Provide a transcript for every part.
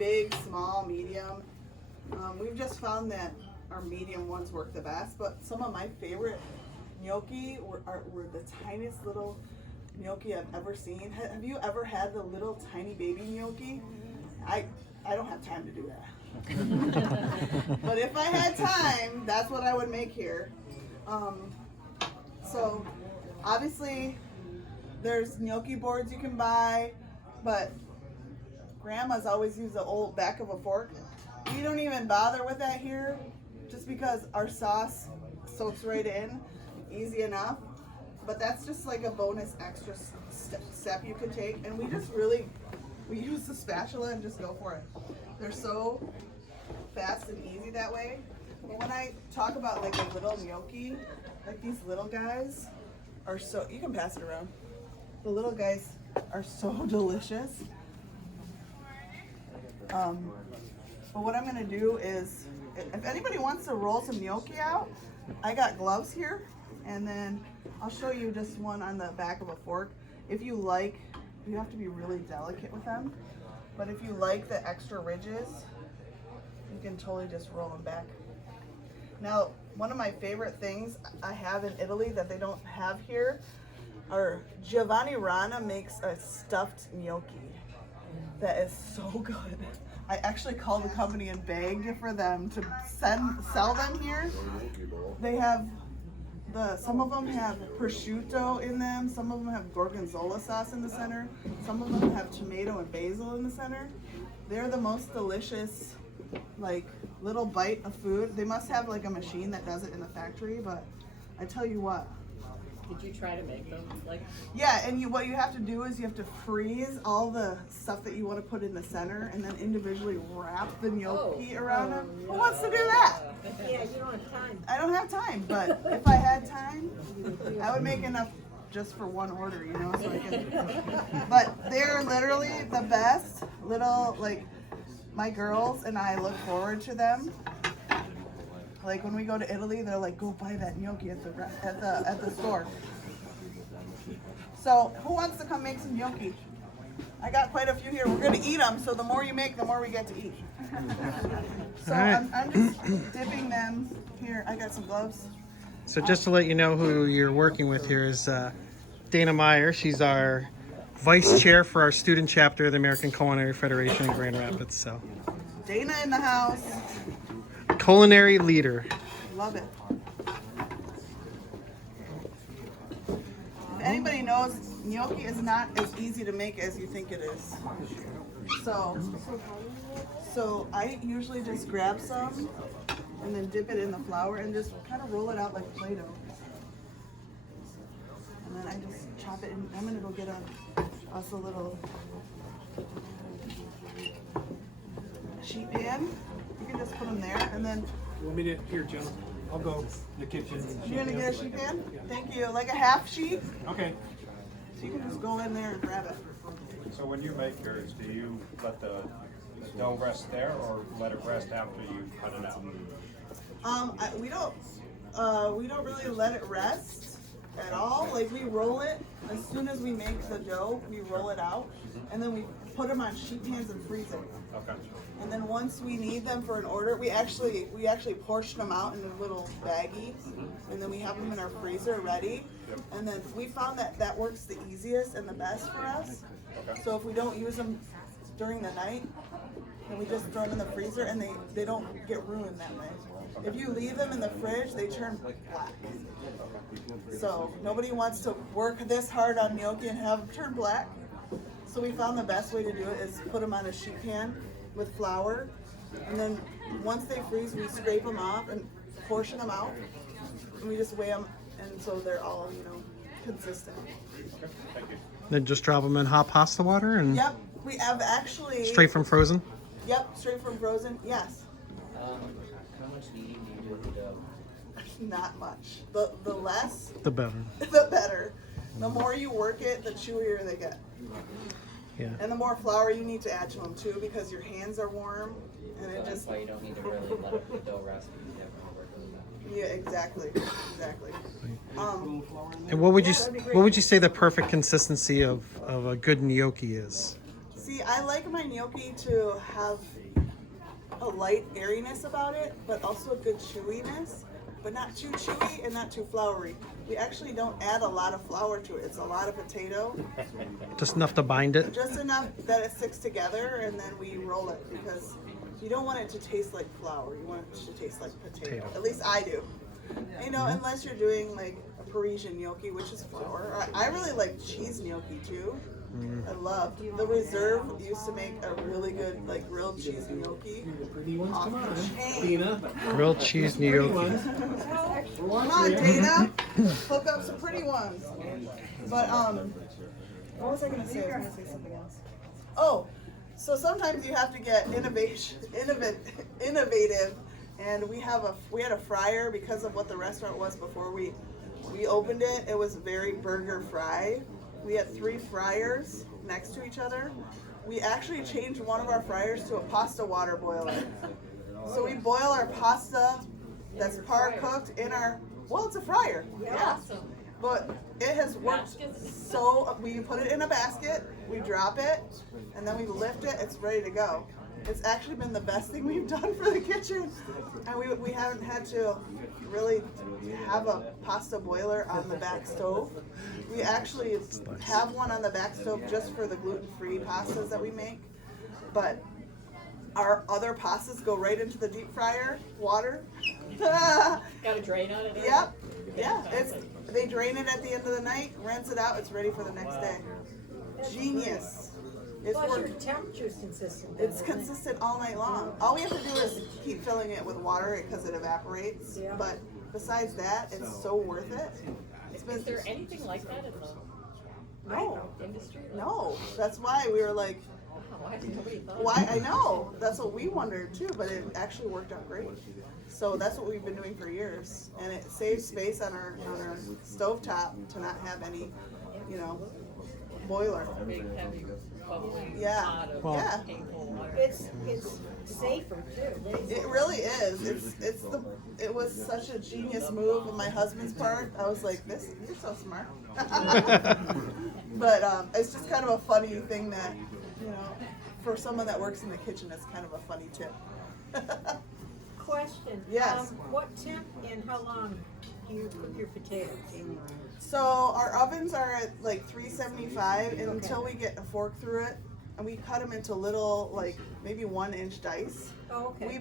big, small, medium. We've just found that our medium ones work the best, but some of my favorite gnocchi were the tiniest little gnocchi I've ever seen. Have you ever had the little tiny baby gnocchi? I don't have time to do that. But if I had time, that's what I would make here. So obviously there's gnocchi boards you can buy, but grandma's always used the old back of a fork. We don't even bother with that here just because our sauce soaks right in, easy enough. But that's just like a bonus extra step you can take. And we use the spatula and just go for it. They're so fast and easy that way. But when I talk about like a little gnocchi, like these little guys are so, you can pass it around. The little guys are so delicious. But what I'm gonna do is, if anybody wants to roll some gnocchi out, I got gloves here, and then I'll show you just one on the back of a fork. If you like, you have to be really delicate with them, but if you like the extra ridges, you can totally just roll them back. Now, one of my favorite things I have in Italy that they don't have here are Giovanni Rana makes a stuffed gnocchi that is so good. I actually called the company and begged for them to sell them here. They have some of them have prosciutto in them, some of them have gorgonzola sauce in the center, some of them have tomato and basil in the center. They're the most delicious, like, little bite of food. They must have like a machine that does it in the factory, but I tell you what. Did you try to make them? Yeah, and what you have to do is you have to freeze all the stuff that you want to put in the center and then individually wrap the gnocchi around them. Who wants to do that? Yeah, you don't have time. I don't have time, but if I had time, I would make enough just for one order, you know, so I can. But they're literally the best little, like, my girls and I look forward to them. Like when we go to Italy, they're like, go buy that gnocchi at the store. So who wants to come make some gnocchi? I got quite a few here. We're gonna eat them, so the more you make, the more we get to eat. So right. I'm just dipping them here. I got some gloves. So just to let you know who you're working with here is Dana Meyer. She's our vice chair for our student chapter of the American Culinary Federation in Grand Rapids. So Dana in the house. culinary leader. Love it. If anybody knows, gnocchi is not as easy to make as you think it is. So I usually just grab some and then dip it in the flour and just kind of roll it out like Play-Doh. And then I just chop it in. I'm gonna go get us a little sheet pan. You can just put them there, and then. You want me to, here, Jenna, I'll go to the kitchen. You're gonna get a sheet pan? Thank you. Like a half sheet? Okay. So you can just go in there and grab it. So when you make yours, do you let the dough rest there or let it rest after you cut it out? We don't really let it rest at all. Like we roll it as soon as we make the dough, we roll it out, and then we put them on sheet pans and freeze it. Okay. And then once we need them for an order, we actually portion them out in a little baggie, and then we have them in our freezer ready. And then we found that works the easiest and the best for us. Okay. So if we don't use them during the night, then we just throw them in the freezer, and they don't get ruined that way. If you leave them in the fridge, they turn black. So nobody wants to work this hard on gnocchi and have them turn black. So we found the best way to do it is put them on a sheet pan with flour, and then once they freeze, we scrape them off and portion them out, and we just weigh them, and so they're all, consistent. Okay. Thank you. Then just drop them in hot pasta water and Yep, we have actually straight from frozen. Yep, straight from frozen. Yes. How much kneading do you do with the dough? Not much. The less, The better. the better. The more you work it, the chewier they get. Yeah. And the more flour you need to add to them too, because your hands are warm, and So it that's just. why you don't need to really let the dough rest. You have to work with that. Yeah, exactly. And what would you Yeah, that'd be great. what would you say the perfect consistency of a good gnocchi is? See, See, I like my gnocchi to have a light airiness about it, but also a good chewiness, but not too chewy and not too floury. We actually don't add a lot of flour to it. It's a lot of potato, Just enough to bind it. just enough that it sticks together, and then we roll it because you don't want it to taste like flour. You want it to taste like potato. At least I do. You know, unless you're doing like a Parisian gnocchi, which is flour. I really like cheese gnocchi too. I love the Reserve used to make a really good like grilled cheese gnocchi. Pretty ones, come on, Chain. Dina. Grilled cheese gnocchi. Come on, Dana, hook up some pretty ones. But what was I gonna say? I was gonna say something else. Oh, so sometimes you have to get innovative, and we had a fryer because of what the restaurant was before we opened it. It was very burger fry. We had 3 fryers next to each other. We actually changed one of our fryers to a pasta water boiler. So we boil our pasta that's par cooked in our, well, it's a fryer. Yeah. But it has worked so, we put it in a basket, we drop it, and then we lift it, it's ready to go. It's actually been the best thing we've done for the kitchen. And we haven't had to really have a pasta boiler on the back stove. We actually have one on the back stove just for the gluten-free pastas that we make. But our other pastas go right into the deep fryer water. Got a drain on it? Yep. Yeah. They drain it at the end of the night, rinse it out, it's ready for the next day. Genius. It's Plus your worked. temperature's consistent. It's consistent all night long. All we have to do is keep filling it with water because it evaporates. Yeah. But besides that, it's so worth it. It's been Is there anything like that in the no, industry? no. That's why we were like, Why has nobody thought? why? I know. That's what we wondered too. But it actually worked out great. So that's what we've been doing for years, and it saves space on our stovetop to not have any, you know, boiler. Big, heavy, bubbly Yeah. pot of Yeah. painful water. It's safer too. It really is. It was such a genius move on my husband's part. I was like, you're so smart. But it's just kind of a funny thing that, you know, for someone that works in the kitchen, it's kind of a funny tip. Question. Yes. What temp and how long do you cook your potatoes? So our ovens are at like 375 and until we get a fork through it, and we cut them into little, like maybe 1-inch dice. Oh, okay. We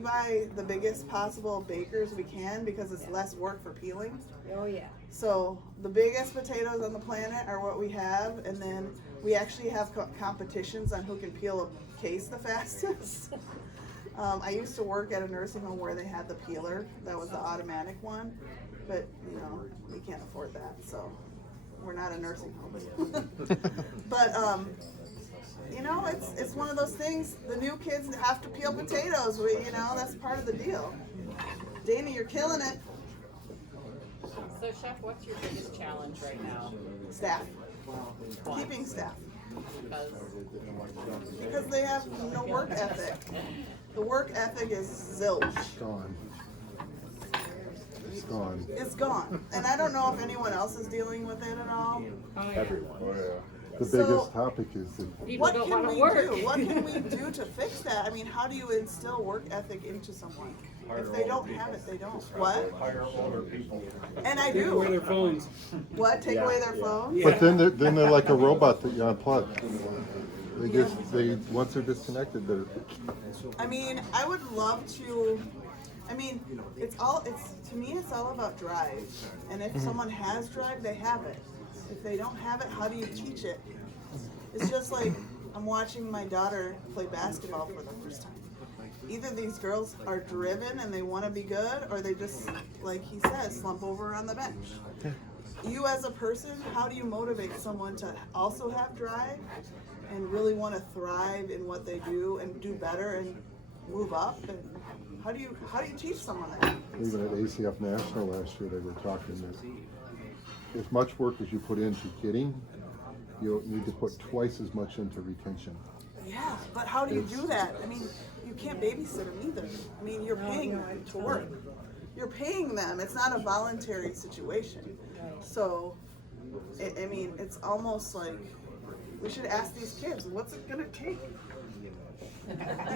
buy the biggest possible bakers we can because it's less work for peeling. Oh, yeah. So the biggest potatoes on the planet are what we have, and then we actually have competitions on who can peel a case the fastest. I used to work at a nursing home where they had the peeler. That was the automatic one, but you know, we can't afford that, so we're not a nursing home. But you know, it's one of those things. The new kids have to peel potatoes. You know, that's part of the deal. Dana, you're killing it. So, Chef, what's your biggest challenge right now? Staff. Keeping staff. Because Because they have no work ethic. The work ethic is zilch. Gone. It's gone. It's gone. And I don't know if anyone else is dealing with it at all. Everywhere. The So- biggest topic is that people What don't can want we to work. do? What can we do to fix that? I mean, how do you instill work ethic into someone? If they don't have it, they don't. What? Hire older people. And I Take away do. their phones. What? Take away their phone? But then they're like a robot that you unplug. They once they're disconnected, they're I mean, I would love to. I mean, it's to me, it's all about drive. And if someone has drive, they have it. If they don't have it, how do you teach it? It's just like I'm watching my daughter play basketball for the first time. Either these girls are driven and they want to be good, or they just, like he says, slump over on the bench. You as a person, how do you motivate someone to also have drive and really want to thrive in what they do and do better and move up? And how do you teach someone that? even at ACF National last year. They were talking that as much work as you put into getting, you need to put twice as much into retention. Yeah, but how do you do that? I mean, you can't babysit them either. I mean, you're paying them to work. You're paying them. It's not a voluntary situation. So, I mean, it's almost like We should ask these kids, what's it gonna take?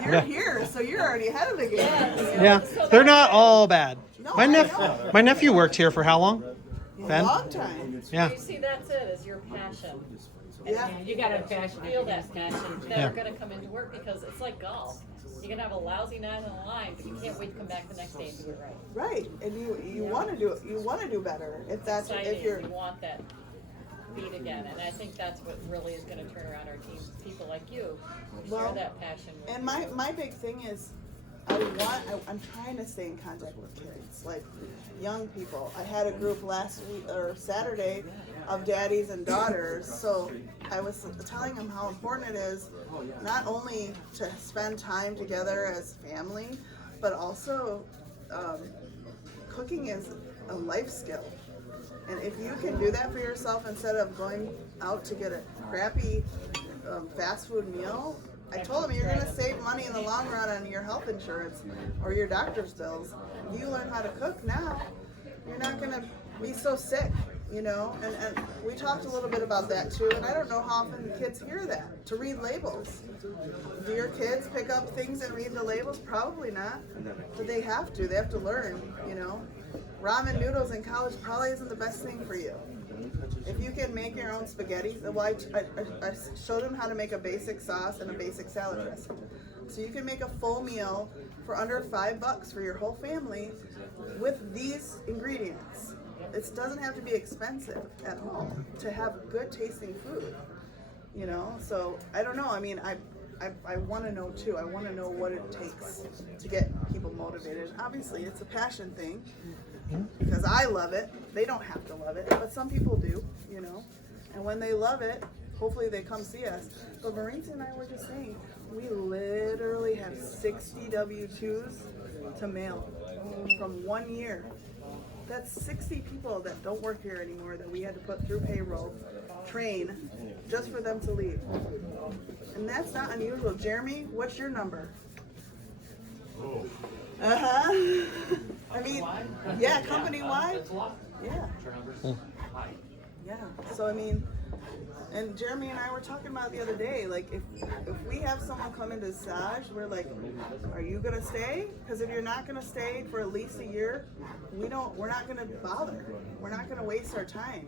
You're here, so you're already ahead of the game. Yeah, they're not all bad. No, My I know. my nephew worked here for how long? Ben? Long time. Yeah. You see, that's it, is your passion. Yeah. You gotta feel that passion. Yeah. They're gonna come into work because it's like golf. You can have a lousy night on the line, but you can't wait to come back the next day and do it right. Right, and you want to do it. You want to do better. If that's Exciting, if you're you want that beat again, and I think that's what really is gonna turn around our teams. People like you who share Well, that passion. With And my big thing is, I'm trying to stay in contact with kids, like young people. I had a group last week or Saturday of daddies and daughters, so I was telling them how important it is not only to spend time together as family, but also cooking is a life skill. And if you can do that for yourself instead of going out to get a crappy fast food meal, I told them you're going to save money in the long run on your health insurance or your doctor's bills. If you learn how to cook now, you're not going to be so sick, you know? And we talked a little bit about that too, and I don't know how often kids hear that, to read labels. Do your kids pick up things and read the labels? Probably not, but they have to. They have to learn, you know? Ramen noodles in college probably isn't the best thing for you. If you can make your own spaghetti, well, I showed them how to make a basic sauce and a basic salad dressing. So you can make a full meal for under $5 for your whole family with these ingredients. It doesn't have to be expensive at all to have good tasting food, you know? So I don't know. I mean, I want to know too. I want to know what it takes to get people motivated. Obviously, it's a passion thing. Because I love it. They don't have to love it, but some people do, you know. And when they love it, hopefully they come see us. But Marita and I were just saying, we literally have 60 W-2s to mail from 1 year. That's 60 people that don't work here anymore that we had to put through payroll, train, just for them to leave. And that's not unusual. Jeremy, what's your number? Uh-huh. I mean, yeah, company-wide. Yeah. Yeah. So, I mean, and Jeremy and I were talking about it the other day, like, if we have someone come into Saj, we're like, are you going to stay? Because if you're not going to stay for at least a year, we're not going to bother. We're not going to waste our time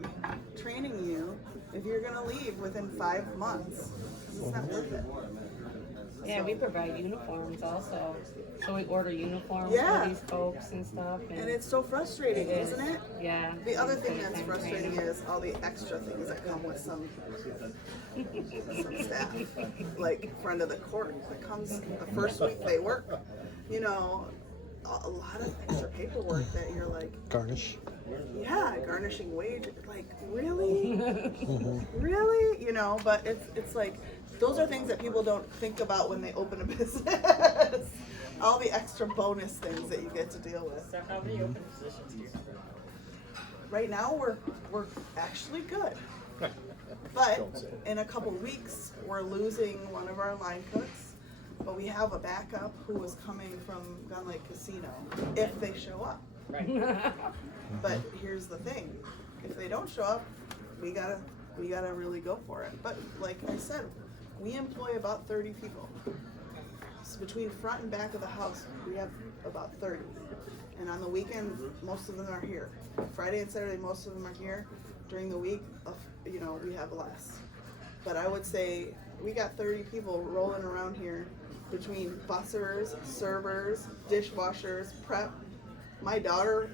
training you if you're going to leave within 5 months. It's not worth it. Yeah, we provide uniforms also. So we order uniforms Yeah. for these folks and stuff. And it's so frustrating, isn't it? Yeah. The other thing that's frustrating is all the extra things that come with some staff, like friend of the court that comes the first week they work. You know, a lot of extra paperwork that you're like, Garnish. yeah, garnishing wage, like really, really, you know. But it's like those are things that people don't think about when they open a business. All the extra bonus things that you get to deal with. So how many open positions do you have? Right now we're actually good, but in a couple weeks we're losing one of our line cooks, but we have a backup who is coming from Gun Lake Casino if they show up. Right. But here's the thing: if they don't show up, we gotta really go for it. But like I said, we employ about 30 people. So between front and back of the house, we have about 30. And on the weekend, most of them are here. Friday and Saturday, most of them are here. During the week, you know, we have less. But I would say we got 30 people rolling around here between bussers, servers, dishwashers, prep. My daughter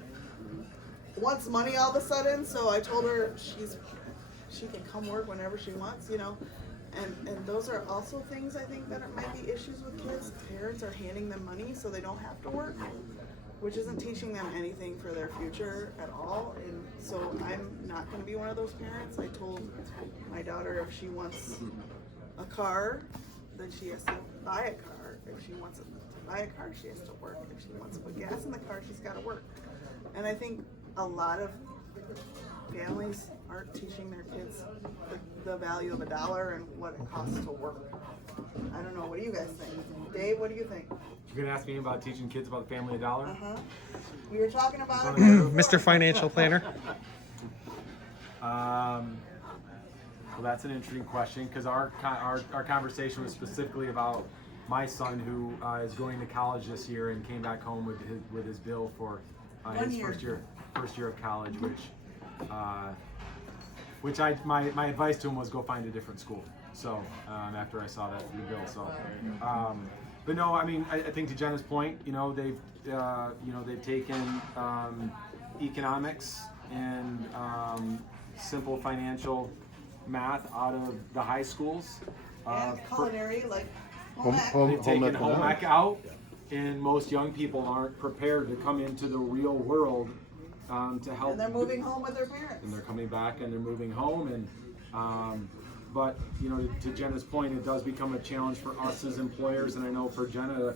wants money all of a sudden, so I told her she can come work whenever she wants, you know. And those are also things I think that might be issues with kids. Parents are handing them money so they don't have to work, which isn't teaching them anything for their future at all. And so I'm not going to be one of those parents. I told my daughter if she wants a car, then she has to buy a car. If she wants to buy a car, she has to work. If she wants to put gas in the car, she's got to work. And I think a lot of families aren't teaching their kids the value of $1 and what it costs to work. I don't know. What do you guys think? Dave, what do you think? You're gonna ask me about teaching kids about the family of dollar? Uh-huh. We were talking about it. Mr. Financial Planner. Well, that's an interesting question because our conversation was specifically about my son who is going to college this year and came back home with his bill for his first year of college, which my advice to him was go find a different school. So after I saw that the bill, so but no, I mean I think to Jenna's point, they've taken economics and simple financial math out of the high schools. And culinary, like They've taken home ec economics. out, and most young people aren't prepared to come into the real world to help. and they're moving home with their parents. And they're coming back and they're moving home, and but to Jenna's point, it does become a challenge for us as employers, and I know for Jenna,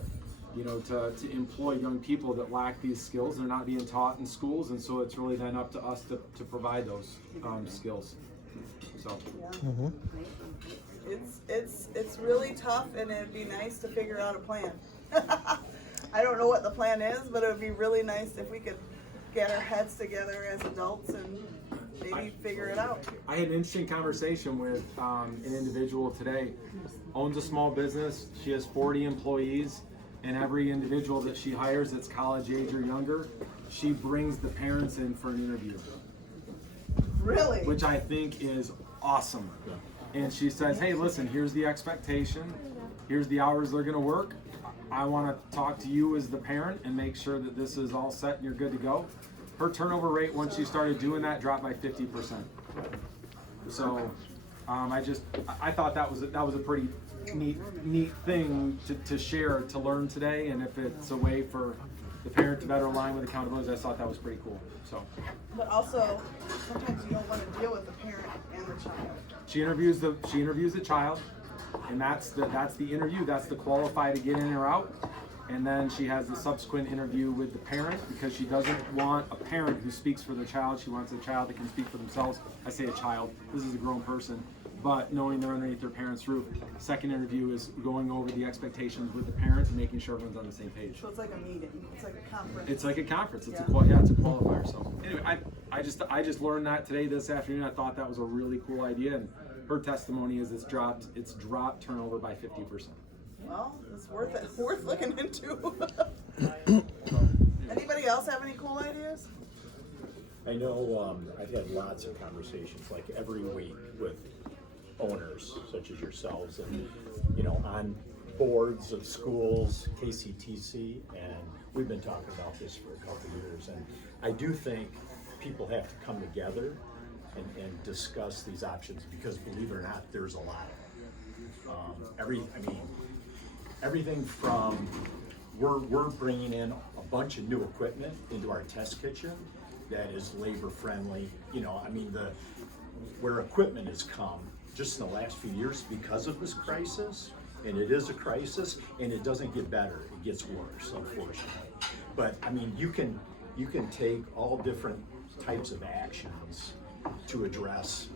to employ young people that lack these skills. They're not being taught in schools, and so it's really then up to us to provide those skills. So. Yeah. It's really tough, and it'd be nice to figure out a plan. I don't know what the plan is, but it would be really nice if we could get our heads together as adults and maybe figure it out. I had an interesting conversation with an individual today. Owns a small business. She has 40 employees, and every individual that she hires that's college age or younger, she brings the parents in for an interview. Really? Which I think is awesome. And she says, hey, listen, here's the expectation. Here's the hours they're going to work. I want to talk to you as the parent and make sure that this is all set and you're good to go. Her turnover rate, once she started doing that, dropped by 50%. So I thought that was a pretty neat thing to share, to learn today. And if it's a way for the parent to better align with accountability, I thought that was pretty cool. So. But also, sometimes you don't want to deal with the parent and the child. She interviews the child, and that's the interview. That's the qualify to get in or out. And then she has the subsequent interview with the parent, because she doesn't want a parent who speaks for their child. She wants a child that can speak for themselves. I say a child. This is a grown person. But knowing they're underneath their parents' roof. Second interview is going over the expectations with the parent and making sure everyone's on the same page. So it's like a meeting. It's like a conference. It's like a conference. It's Yeah. it's a qualifier. So anyway, I just learned that today, this afternoon. I thought that was a really cool idea, and her testimony is it's dropped turnover by 50%. Well, it's worth looking into. Anybody else have any cool ideas? I know I've had lots of conversations like every week with owners such as yourselves, and on boards of schools, KCTC, and we've been talking about this for a couple of years, and I do think people have to come together and discuss these options, because believe it or not, there's a lot of them. Everything from we're bringing in a bunch of new equipment into our test kitchen that is labor friendly. Where equipment has come just in the last few years because of this crisis, and it is a crisis, and it doesn't get better, it gets worse, unfortunately. But you can take all different types of actions to address,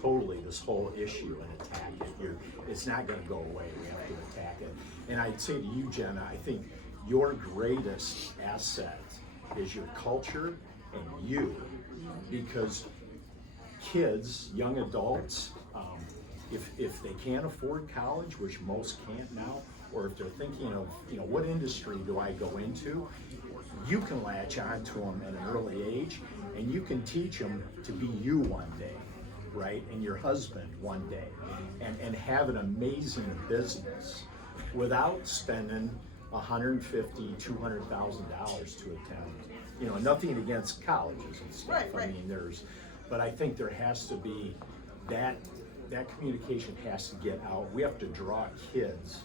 totally this whole issue and attack it. It's not going to go away. We have to attack it. And I'd say to you, Jenna, I think your greatest asset is your culture and you, because kids, young adults, if they can't afford college, which most can't now, or if they're thinking of, what industry do I go into, you can latch on to them at an early age, and you can teach them to be you one day, right? And your husband one day, and have an amazing business without spending $150,000, $200,000 to attend. Nothing against colleges and stuff. Right. But I think there has to be that communication has to get out. We have to draw kids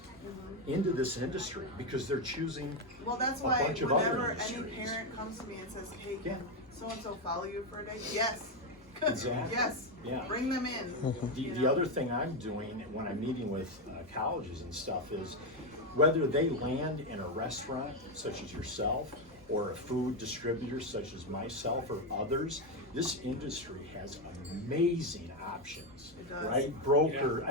into this industry because they're choosing Well, that's a why bunch of other whenever any industries. parent comes to me and says, hey, Yeah. can so-and-so follow you for a day? Yes. Exactly. Yes. Yeah. Bring them in. The other thing I'm doing when I'm meeting with colleges and stuff is whether they land in a restaurant such as yourself or a food distributor such as myself or others, this industry has amazing options, It does. right? Broker,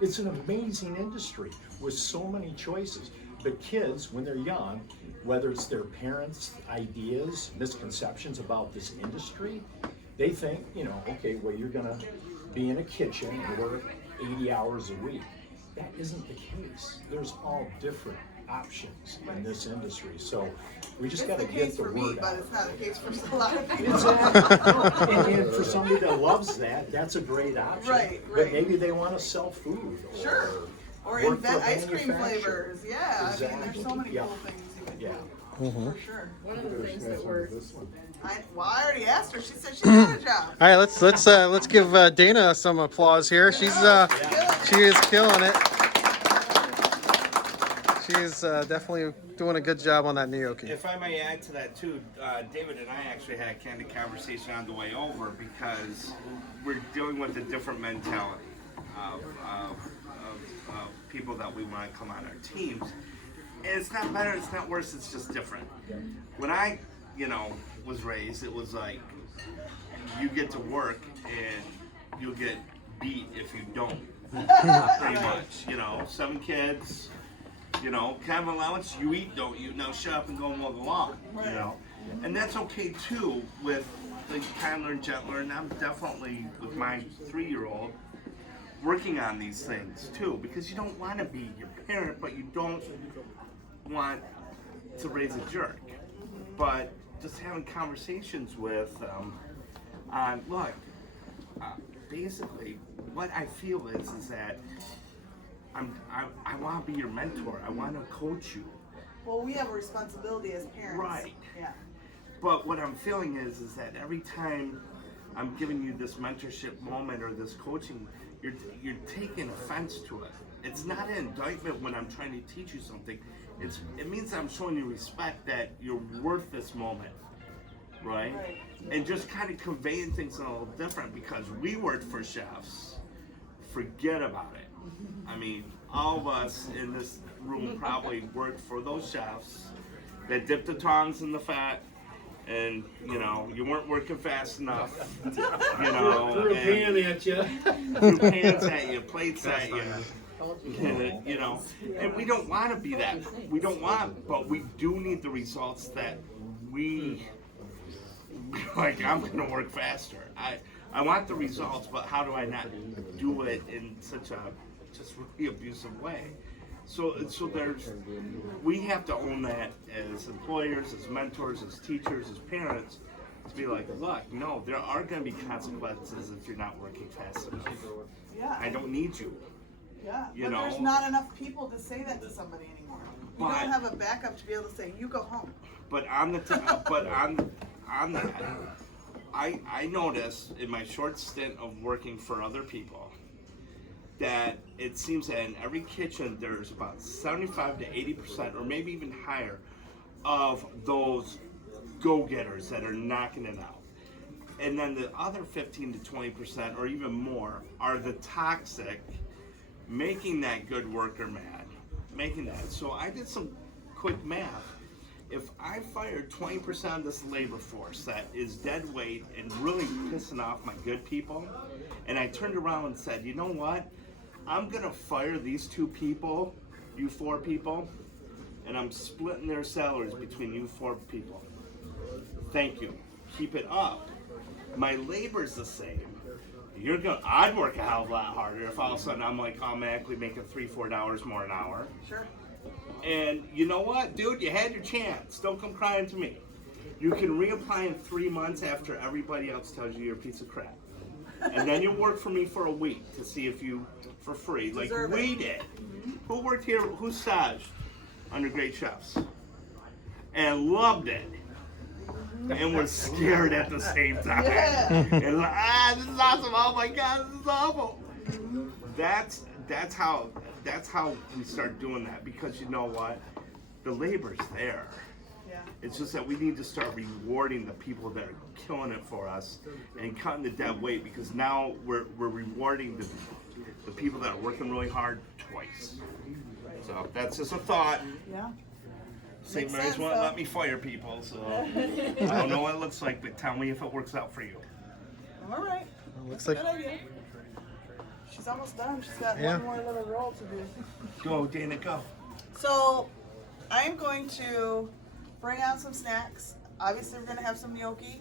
it's an amazing industry with so many choices. But kids, when they're young, whether it's their parents' ideas, misconceptions about this industry, they think, okay, well, you're gonna be in a kitchen and work 80 hours a week. That isn't the case. There's all different options in this industry. So we just got to get the for me, word but out. it's not the case for a lot of people. Exactly. And for somebody that loves that, that's a great option. Right, But right. maybe they want to sell food. Sure. Or work invent for a ice cream manufacturer. flavors. Yeah, I mean, Exactly. there's so many Yeah. cool things you can Yeah. do. For sure. One of the things that we're, I already asked her. She said she got a job. All right, let's give Dana some applause here. She is killing it. She is definitely doing a good job on that gnocchi. If I may add to that too, David and I actually had a candid conversation on the way over because we're dealing with a different mentality of people that we want to come on our teams. And it's not better, it's not worse, it's just different. When I, was raised, it was like you get to work and you'll get beat if you don't. Pretty much, 7 kids. Can I have an allowance? You eat, don't you? Now shut up and go and mow the lawn. And that's okay too with the kindler and gentler. And I'm definitely with my 3-year-old working on these things too, because you don't want to be your parent, but you don't want to raise a jerk. But just having conversations with them on look, basically what I feel is that I want to be your mentor. I want to coach you. Well, we have a responsibility as parents. Right. Yeah. But what I'm feeling is that every time I'm giving you this mentorship moment or this coaching, you're taking offense to it. It's not an indictment when I'm trying to teach you something. It means I'm showing you respect that you're worth this moment, right? And just kind of conveying things a little different because we worked for chefs. Forget about it. I mean, all of us in this room probably worked for those chefs that dipped the tongs in the fat, and you weren't working fast enough. Threw a pan at you. Threw pans at you, plates at you. And we don't want to be that. We don't want, but we do need the results that we like. I'm going to work faster. I want the results, but how do I not do it in such a just really abusive way? So we have to own that as employers, as mentors, as teachers, as parents, to be like, look, no, there are going to be consequences if you're not working fast enough. Yeah. I don't need you. Yeah. But there's not enough people to say that to somebody anymore. You don't have a backup to be able to say, you go home. But on that, I noticed in my short stint of working for other people that it seems that in every kitchen there's about 75 to 80%, or maybe even higher, of those go-getters that are knocking it out. And then the other 15 to 20%, or even more, are the toxic, making that good worker mad, making that. So I did some quick math. If I fired 20% of this labor force that is dead weight and really pissing off my good people, and I turned around and said, you know what? I'm gonna fire these 2 people, you 4 people, and I'm splitting their salaries between you 4 people. Thank you. Keep it up. My labor's the same. I'd work a hell of a lot harder if all of a sudden I'm like automatically making $3-4 more an hour. Sure. And you know what, dude? You had your chance. Don't come crying to me. You can reapply in 3 months after everybody else tells you you're a piece of crap. And then you work for me for a week to see if you, for free, like we did. Who worked here, who staged under great chefs? And loved it. And was scared at the same time. And like, this is awesome. Oh my God, this is awful. That's how we start doing that, because you know what? The labor's there. Yeah. It's just that we need to start rewarding the people that are killing it for us and cutting the dead weight, because now we're rewarding the people that are working really hard twice. So that's just a thought. Yeah. St. Mary's won't let me fire people, so I don't know what it looks like, but tell me if it works out for you. All right. Looks That's like a good idea. She's almost done. She's got one more little roll to do. Go, Dana, go. So I'm going to bring out some snacks. Obviously, we're going to have some gnocchi.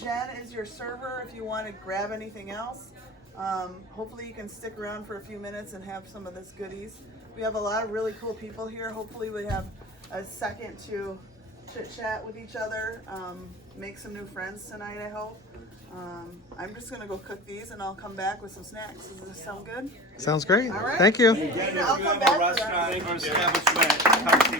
Jen is your server if you want to grab anything else. Hopefully you can stick around for a few minutes and have some of this goodies. We have a lot of really cool people here. Hopefully we have a second to chit chat with each other, make some new friends tonight, I hope. I'm just gonna go cook these and I'll come back with some snacks. Does this sound good? Sounds great. All right. Thank you. I'll come back for that. Restaurant or establishment, come see